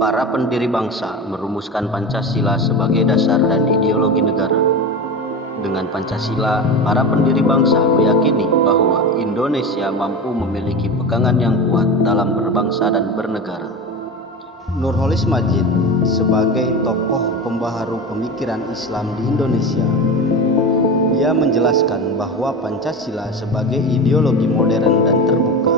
Para pendiri bangsa merumuskan Pancasila sebagai dasar dan ideologi negara. Dengan Pancasila, para pendiri bangsa meyakini bahwa Indonesia mampu memiliki pegangan yang kuat dalam berbangsa dan bernegara. Nurholis Madjid sebagai tokoh pembaharu pemikiran Islam di Indonesia, dia menjelaskan bahwa Pancasila sebagai ideologi modern dan terbuka,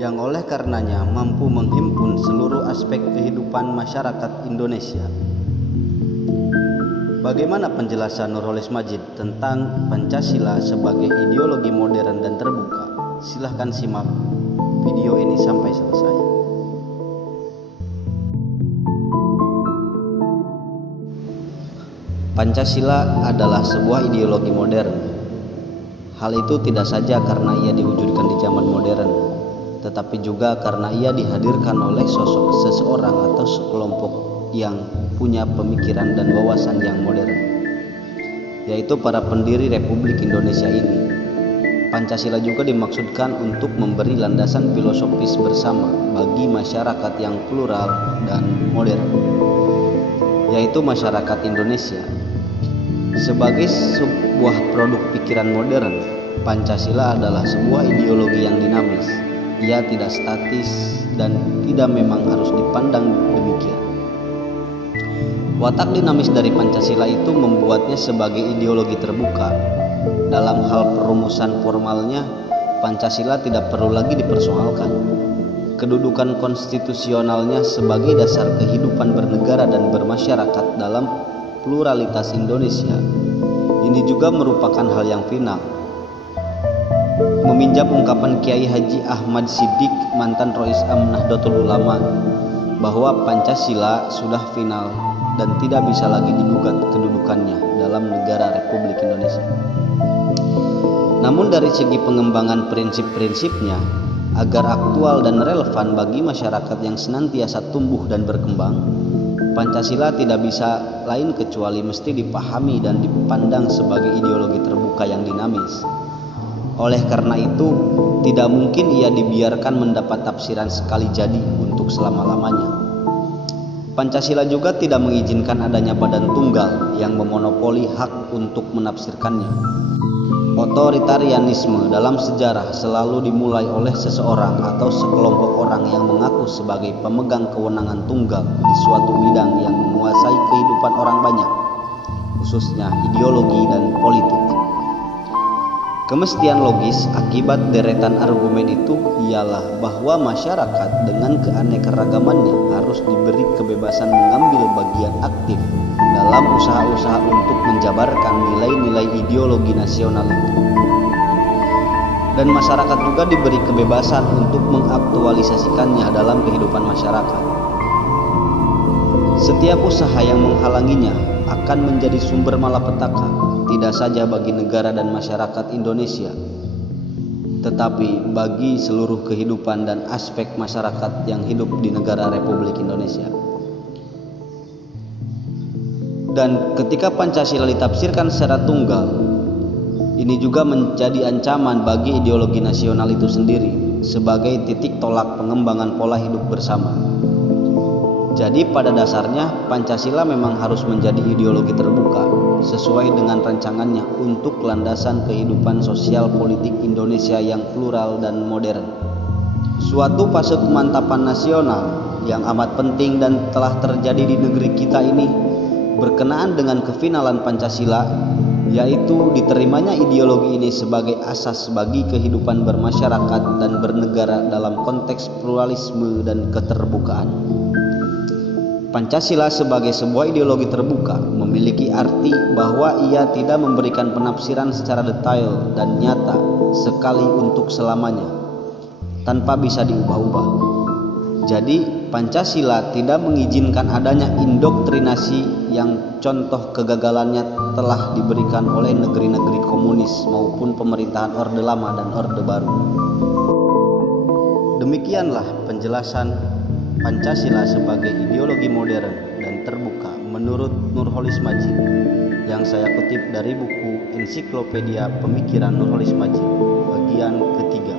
yang oleh karenanya mampu menghimpun seluruh aspek kehidupan masyarakat Indonesia. Bagaimana penjelasan Nurholis Madjid tentang Pancasila sebagai ideologi modern dan terbuka? Silahkan simak video ini sampai selesai. Pancasila adalah sebuah ideologi modern. Hal itu tidak saja karena ia diwujudkan di zaman modern, tetapi juga karena ia dihadirkan oleh sosok seseorang atau sekelompok yang punya pemikiran dan wawasan yang modern, yaitu para pendiri Republik Indonesia ini. Pancasila juga dimaksudkan untuk memberi landasan filosofis bersama bagi masyarakat yang plural dan modern, yaitu masyarakat Indonesia. Sebagai sebuah produk pikiran modern, Pancasila adalah sebuah ideologi yang dinamis. Ia tidak statis dan tidak memang harus dipandang demikian. Watak dinamis dari Pancasila itu membuatnya sebagai ideologi terbuka. Dalam hal perumusan formalnya, Pancasila tidak perlu lagi dipersoalkan. Kedudukan konstitusionalnya sebagai dasar kehidupan bernegara dan bermasyarakat dalam pluralitas Indonesia, ini juga merupakan hal yang final. Meminjam ungkapan Kiai Haji Ahmad Siddiq, mantan Rois Am Nahdlatul Ulama, bahwa Pancasila sudah final dan tidak bisa lagi digugat kedudukannya dalam negara Republik Indonesia. Namun dari segi pengembangan prinsip-prinsipnya agar aktual dan relevan bagi masyarakat yang senantiasa tumbuh dan berkembang, Pancasila tidak bisa lain kecuali mesti dipahami dan dipandang sebagai ideologi terbuka yang dinamis. Oleh karena itu, tidak mungkin ia dibiarkan mendapat tafsiran sekali jadi untuk selama-lamanya. Pancasila juga tidak mengizinkan adanya badan tunggal yang memonopoli hak untuk menafsirkannya. Otoritarianisme dalam sejarah selalu dimulai oleh seseorang atau sekelompok orang yang mengaku sebagai pemegang kewenangan tunggal di suatu bidang yang menguasai kehidupan orang banyak, khususnya ideologi dan politik. Kemestian logis akibat deretan argumen itu ialah bahwa masyarakat dengan keanekaragamannya harus diberi kebebasan mengambil bagian aktif dalam usaha-usaha untuk menjabarkan nilai-nilai ideologi nasional itu. Dan masyarakat juga diberi kebebasan untuk mengaktualisasikannya dalam kehidupan masyarakat. Setiap usaha yang menghalanginya akan menjadi sumber malapetaka, tidak saja bagi negara dan masyarakat Indonesia, tetapi bagi seluruh kehidupan dan aspek masyarakat yang hidup di negara Republik Indonesia. Dan ketika Pancasila ditafsirkan secara tunggal, ini juga menjadi ancaman bagi ideologi nasional itu sendiri sebagai titik tolak pengembangan pola hidup bersama. Jadi pada dasarnya Pancasila memang harus menjadi ideologi terbuka sesuai dengan rancangannya untuk landasan kehidupan sosial politik Indonesia yang plural dan modern. Suatu fase pemantapan nasional yang amat penting dan telah terjadi di negeri kita ini berkenaan dengan kefinalan Pancasila, yaitu diterimanya ideologi ini sebagai asas bagi kehidupan bermasyarakat dan bernegara dalam konteks pluralisme dan keterbukaan. Pancasila sebagai sebuah ideologi terbuka memiliki arti bahwa ia tidak memberikan penafsiran secara detail dan nyata sekali untuk selamanya, tanpa bisa diubah-ubah. Jadi Pancasila tidak mengizinkan adanya indoktrinasi yang contoh kegagalannya telah diberikan oleh negeri-negeri komunis maupun pemerintahan Orde Lama dan Orde Baru. Demikianlah penjelasan Pancasila sebagai ideologi modern dan terbuka menurut Nurholis Madjid yang saya kutip dari buku Ensiklopedia Pemikiran Nurholis Madjid bagian ketiga.